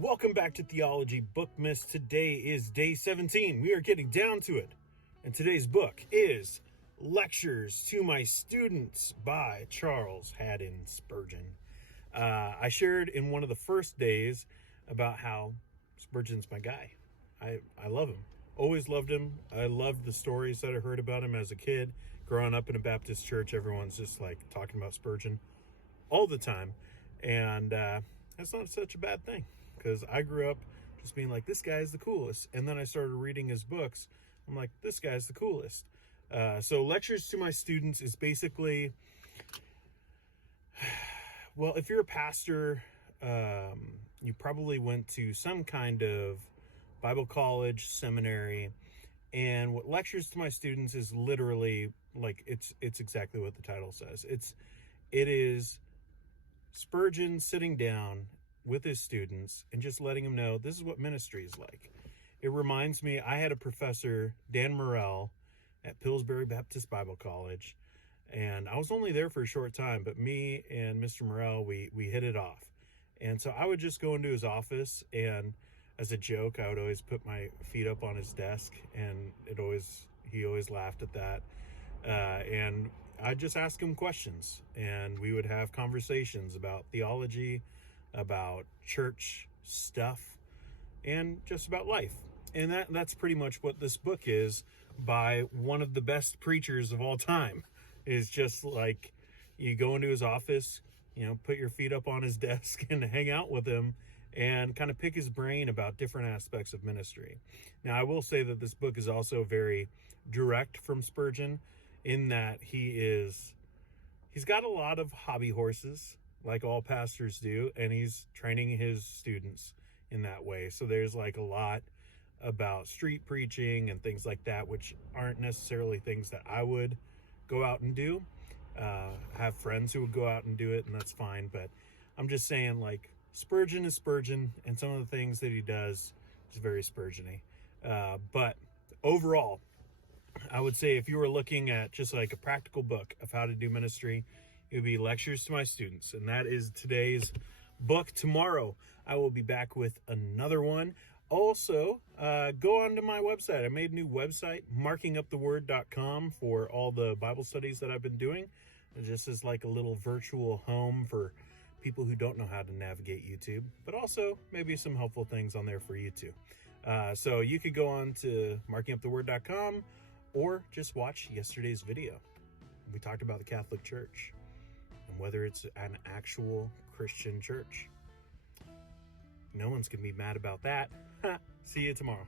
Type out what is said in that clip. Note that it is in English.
Welcome back to Theology BookMAS. Today is day 17. We are getting down to it. And today's book is Lectures to My Students by Charles Haddon Spurgeon. I shared in one of the first days about how Spurgeon's my guy. I love him. Always loved him. I loved the stories that I heard about him as a kid. Growing up in a Baptist church, everyone's just like talking about Spurgeon all the time. And that's not such a bad thing, because I grew up just being like, this guy's the coolest. And then I started reading his books. I'm like, this guy's the coolest. So Lectures to My Students is basically, well, if you're a pastor, you probably went to some kind of Bible college, seminary. And what Lectures to My Students is literally like, it's exactly what the title says. It is Spurgeon sitting down with his students and just letting them know this is what ministry is like. It reminds me, I had a professor, Dan Morrell, at Pillsbury Baptist Bible College, and I was only there for a short time, but me and Mr. Morrell, we hit it off. And so I would just go into his office, and as a joke, I would always put my feet up on his desk, and he always laughed at that. And I'd just ask him questions, and we would have conversations about theology, about church stuff, and just about life. And that's pretty much what this book is, by one of the best preachers of all time. Is just like, you go into his office, put your feet up on his desk and hang out with him and kind of pick his brain about different aspects of ministry. Now, I will say that this book is also very direct from Spurgeon, in that he's got a lot of hobby horses, like all pastors do, and he's training his students in that way. So there's like a lot about street preaching and things like that, which aren't necessarily things that I would go out and do. Have friends who would go out and do it, and that's fine. But I'm just saying, like, Spurgeon is Spurgeon, and some of the things that he does is very Spurgeon-y. But overall, I would say if you were looking at just like a practical book of how to do ministry, it would be Lectures to My Students. And that is today's book. Tomorrow, I will be back with another one. Also, go on to my website. I made a new website, markinguptheword.com, for all the Bible studies that I've been doing. It just is like a little virtual home for people who don't know how to navigate YouTube, but also maybe some helpful things on there for you too. So you could go on to markinguptheword.com, or just watch yesterday's video. We talked about the Catholic Church and whether it's an actual Christian church. No one's going to be mad about that. See you tomorrow.